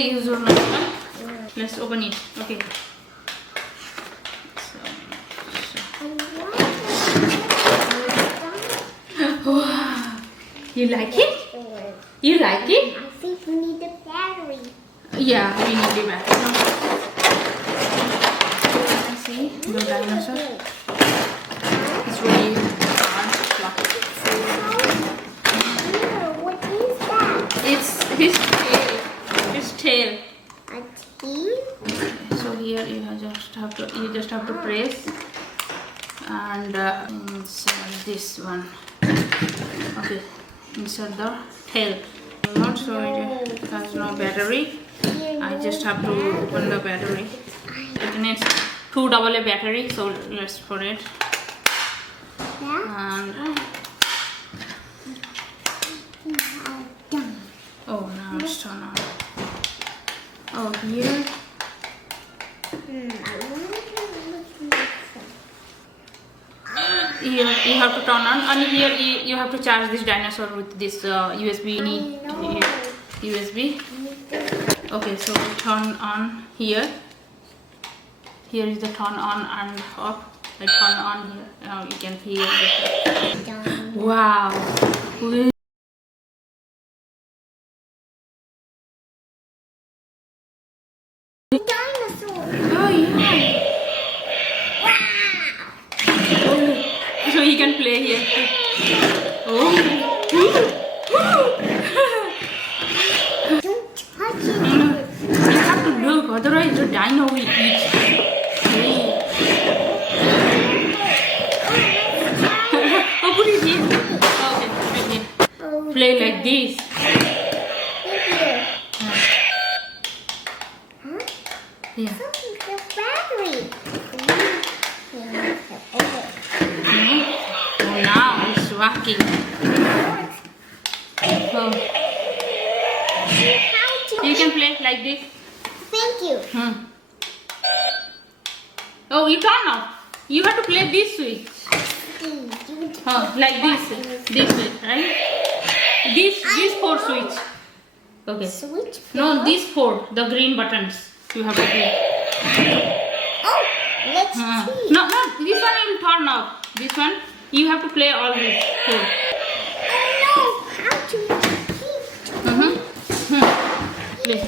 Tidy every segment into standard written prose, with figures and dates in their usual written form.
the user manual. Let's open it. Okay. Wow. You like it? You like it? I think we need the battery. Yeah, we need the battery. See the dinosaur. It's really hard to pluck. What is that? It's his tail. His tail. A tail? So here you just have to press and insert this one. Okay, insert the tail. Not so it has no battery. I just have to open the battery. It needs 2 AA battery, so let's put it. Yeah. And oh, now it's turned on. Oh, here. Here you have to turn on, and here you have to charge this dinosaur with this USB. USB. Okay, so turn on here. Here is the turn on and off. I turn on here. Now you can hear it. Wow. Dinosaur. Oh yeah. So he can play here. Oh. Don't touch it. You have to look, otherwise the dino will eat. Hey. Oh, put it here. Okay, right here. Play like this. Yeah. The battery. Oh, now it's working. Oh. You can play like this. Thank you. Oh, you turn off. You have to play this way. Oh, like this way, right? These 4 switch. Okay. Switch. No, these 4, the green buttons. You have to play. Oh, let's see. No, this one you will turn off. This one you have to play all these 4. Oh no! How to Play.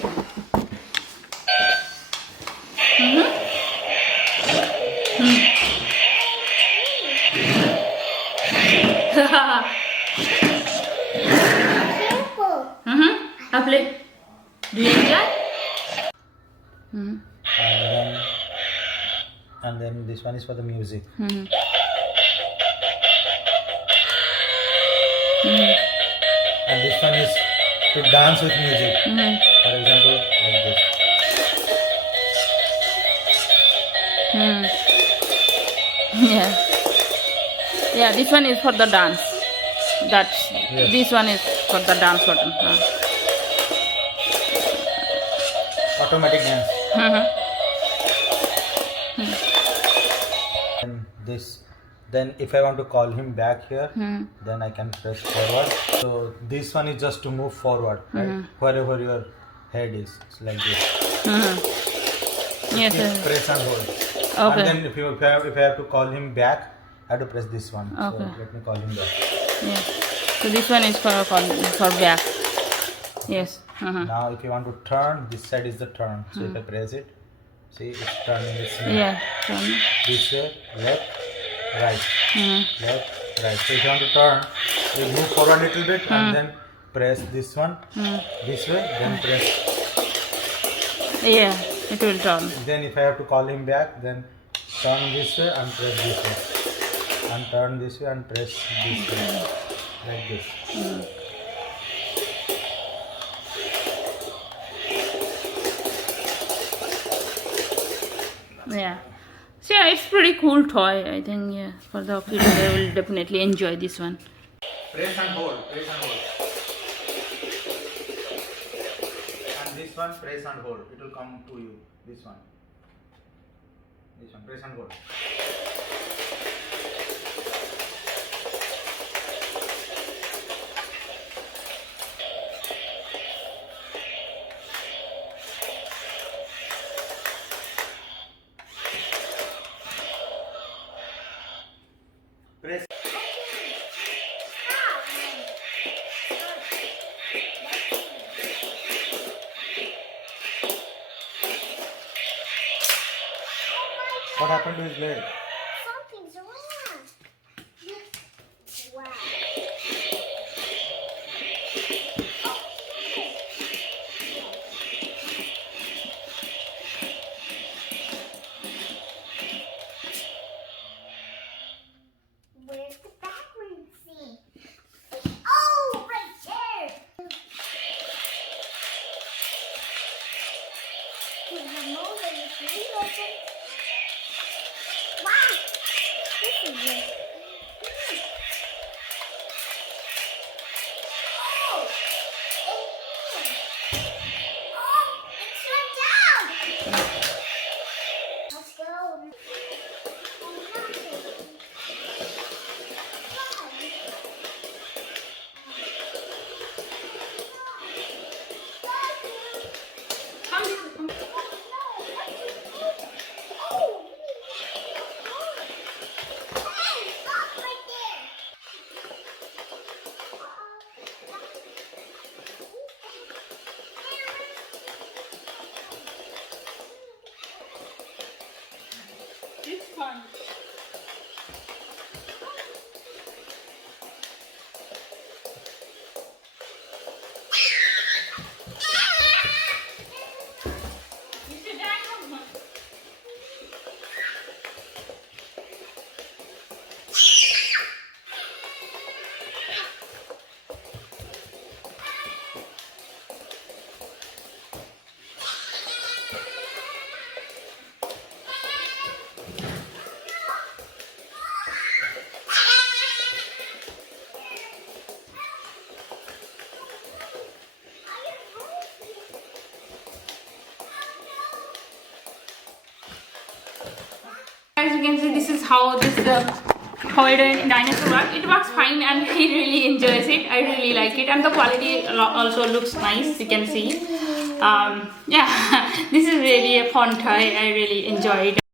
Careful. I play. Do you enjoy? And then this one is for the music. Mm-hmm. And this one is to dance with music. For example, like this. Yeah. Yeah, this one is for the dance. This one is for the dance button. Automatic dance. And this. Then if I want to call him back here, then I can press forward. So this one is just to move forward, right? Wherever your head is. It's like this. Yes, sir. Press and hold. Okay. And then if I have to call him back, I have to press this one. Okay. So let me call him back. Yeah. So this one is for back. Yes. Now if you want to turn, this side is the turn. So if I press it, see it's turning this way. Yeah. This way, left, right. Left, right. So if you want to turn, you move forward a little bit and then press this one this way, then press. Yeah, it will turn. Then if I have to call him back, then turn this way and press this way. And turn this way and press this way. Like this. Yeah. So yeah, it's pretty cool toy. I think yeah, for the kids they will definitely enjoy this one. Press and hold. Press and hold. And this one, press and hold. It will come to you. This one. This one. Press and hold. Press. What happened to his leg? Something's wrong. Wow. Where's the background scene? Oh, right there. Can you move it? Wow. This is it. Oh, it's shut down. Let's go. It's fun. As you can see, this is how this holder dinosaur works. It works fine and he really enjoys it. I really like it, and the quality also looks nice. You can see. Yeah, this is really a fun toy. I really enjoy it.